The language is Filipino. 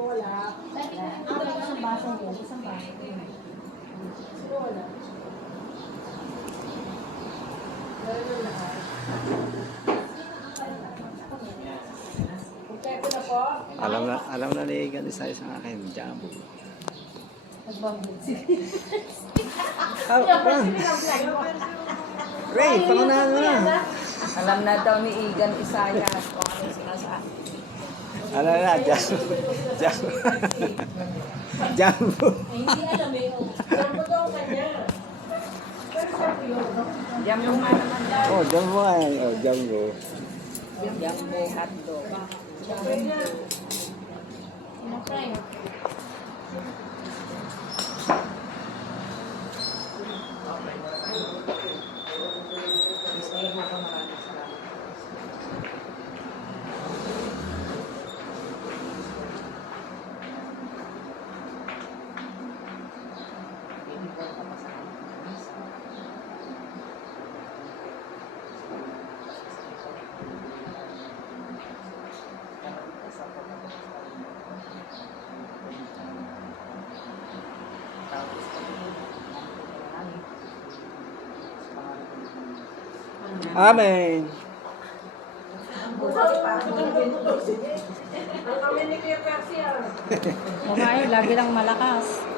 wala. Isang baso ko, isang baso. Sino wala? Meron na lahat. Kompleto na po? Alam na ni Egan isa sa akin, Jumbo. Nagbambit si Ray, pangunahan mo na. Alam na daw ni Egan Isayas kung ano sinasabi. Alam na, Jumbo. Jumbo. Hindi alam eh. Jumbo daw ang kanya. Pero Jumbo yun, no? Jumbo nga naman daw. Oh, Jumbo ay. Oh, Jumbo. Jumbo hotdog. Okay na. Sinapray. Amen. Ang kami ni Kuya Persia. Mukha lagi lang malakas.